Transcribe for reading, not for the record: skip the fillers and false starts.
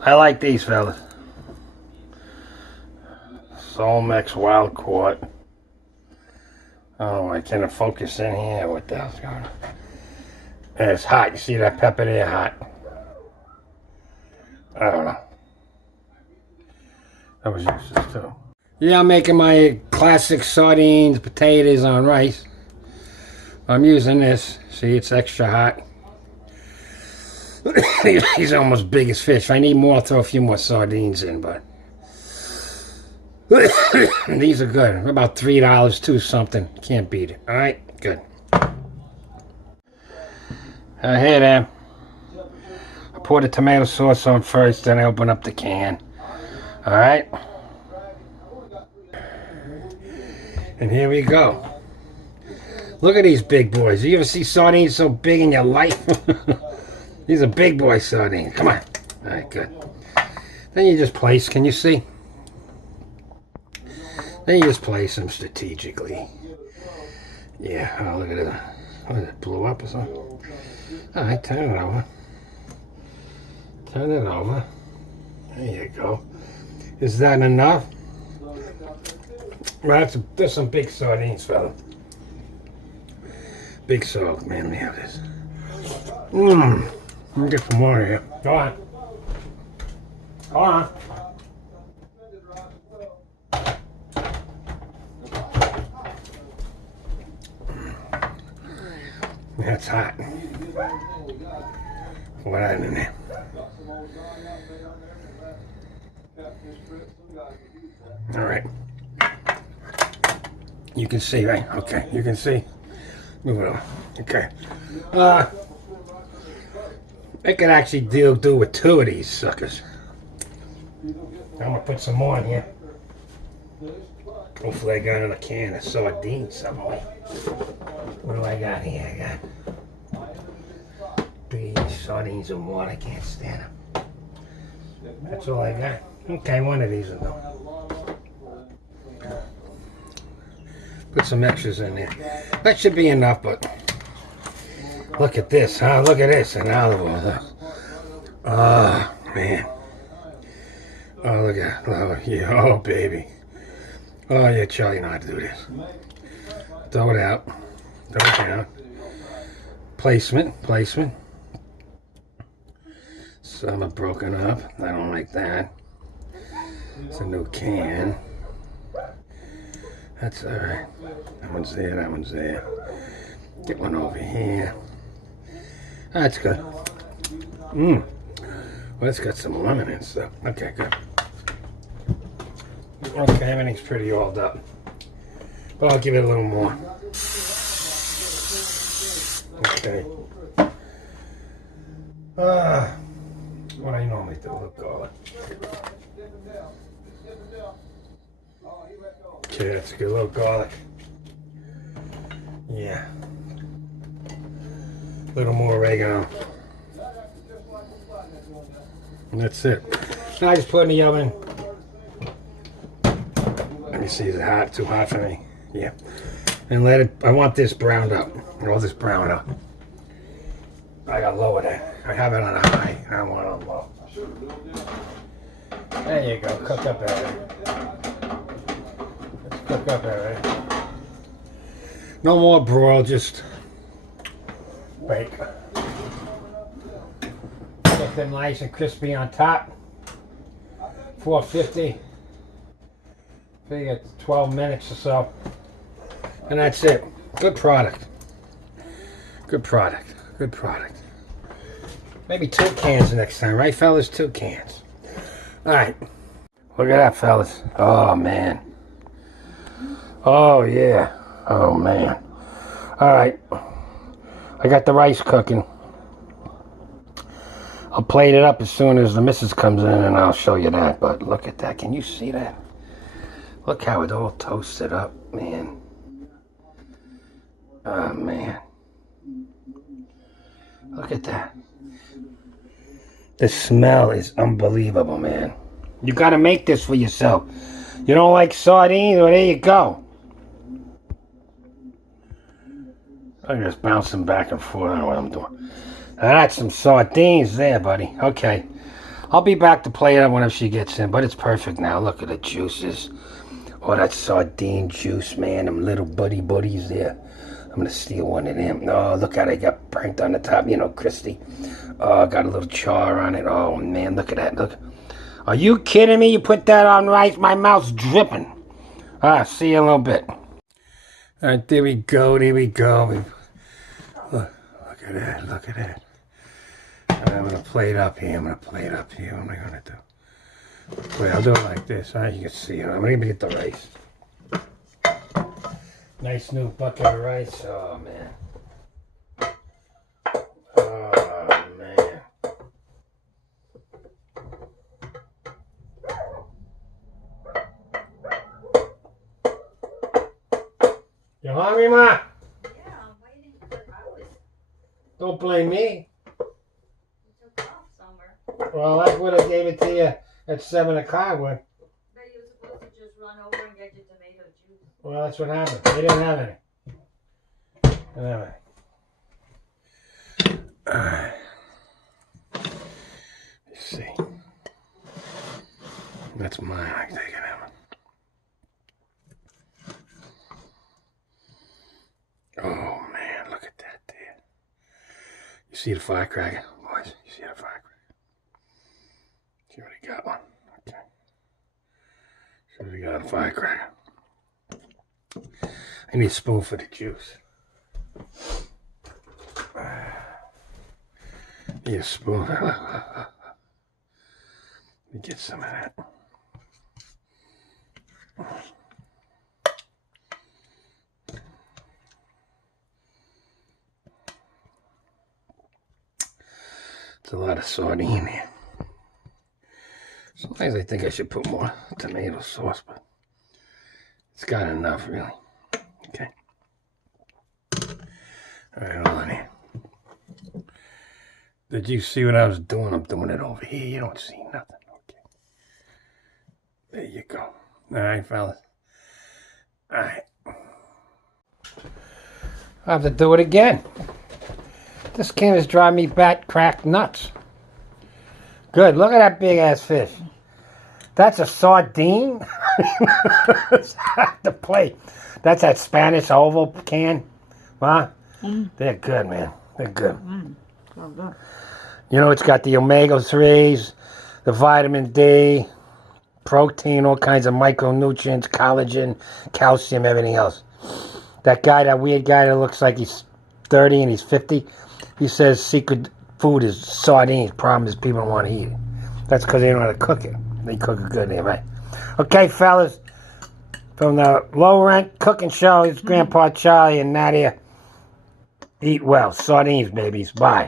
I like these fellas. Sol-Mex wild caught. Oh, I can't focus in here. What the hell's going on? And it's hot. You see that pepper there? Hot. I don't know. That was useless too. Yeah, I'm making my classic sardines, potatoes on rice. I'm using this. See, it's extra hot. These are almost big as fish. If I need more, I'll throw a few more sardines in, but these are good. About $3 too something. Can't beat it. Alright, good. Hey there. I pour the tomato sauce on first, then I open up the can. Alright? And here we go. Look at these big boys. You ever see sardines so big in your life? These are big boy sardines. Come on. Alright, good. Then you just place, can you see? Then you just place them strategically. Yeah, oh, look at it. Oh, it blew up or something. Alright, turn it over. Turn it over. There you go. Is that enough? Well, there's some big sardines, fella. Big salt, man. Let me have this. Let me get some more here. Go on. Go on. That's hot. What that in there? All right. You can see, right? Okay, you can see. Move it on. Okay. I could actually do with 2 of these suckers. I'm gonna put some more in here. Hopefully I got in a can of sardines somewhere. What do I got here? I got big sardines and water. I can't stand them. That's all I got. Okay, one of these will do. Put some extras in there. That should be enough, but look at this, huh? Look at this, an olive oil. Oh, man. Oh, look at that. Oh, yeah. Oh, baby. Oh, yeah, Charlie, you know how to do this. Throw it out. Throw it down. Placement. Placement. Some are broken up. I don't like that. It's a new can. That's alright. That one's there, that one's there. Get one over here. That's good. Well, it's got some lemon and stuff. Okay, good. Okay, everything's pretty oiled up. But I'll give it a little more. Okay. What do I normally do? Look, garlic. Okay, that's a good little garlic. Yeah. A little more oregano. And that's it. Now I just put it in the oven. Let me see, is it hot? Too hot for me? Yeah. And let it, I want this browned up. All this brown up. I gotta lower that. I have it on a high. I don't want it on low. There you go. Cook up everything. Cook up everything. No more broil, just bake. Get them nice and crispy on top. 450. Figure 12 minutes or so. And that's it. Good product. Good product. Good product. Maybe 2 cans next time, right, fellas? 2 cans. Alright. Look at that, fellas. Oh, man. Oh, yeah. Oh, man. Alright. I got the rice cooking. I'll plate it up as soon as the missus comes in and I'll show you that. But look at that. Can you see that? Look how it all toasted up, man. Oh, man. Look at that. The smell is unbelievable, man. You gotta make this for yourself. You don't like sardines? Well, there you go. I'm just bouncing back and forth. I don't know what I'm doing. That's some sardines there, buddy. Okay. I'll be back to play it whenever she gets in, but it's perfect now. Look at the juices. Oh, that sardine juice, man. Them little buddies there. I'm going to steal one of them. Oh, look how they got burnt on the top. You know, Christy. Oh, got a little char on it. Oh, man, look at that. Look. Are you kidding me? You put that on rice? My mouth's dripping. See you in a little bit. All right, there we go. There we go. Look at that. Look at that. I'm going to play it up here. What am I going to do? Wait, I'll do it like this. You can see it. I'm going to get the rice. Nice new bucket of rice. Oh, man. Oh, man. You hungry, Ma? Yeah, I'm waiting for hours. Don't blame me. You took off somewhere. Well, I would have gave it to you at 7 o'clock. But you were supposed to just run over and get your tomato juice. Well, that's what happened. They didn't have any. Anyway. You see. That's mine. I can take it out. Oh, man. Look at that there. You see the firecracker? Boys, you see the firecracker? She already got one. Okay. She already got a firecracker. I need a spoon for the juice. Need a spoon. Let me get some of that. It's a lot of sardine here. Sometimes I think I should put more tomato sauce, but it's got enough, really. Okay. All right, hold on here. Did you see what I was doing? I'm doing it over here. You don't see nothing. Okay. There you go. All right, fellas. All right. I have to do it again. This can is driving me bat crack nuts. Good. Look at that big ass fish. That's a sardine? It's at the plate. That's that Spanish oval can. Huh? They're good, man. They're good. You know, it's got the omega-3s, the vitamin D, protein, all kinds of micronutrients, collagen, calcium, everything else. That guy, that weird guy that looks like he's 30 and he's 50, he says secret food is sardines. Problem is people don't want to eat it. That's because they don't know how to cook it. They cook it good there, right? Okay, fellas. From the Low Rent Cooking Show, it's Grandpa Charlie and Nadia. Eat well. Sardines, babies. Bye.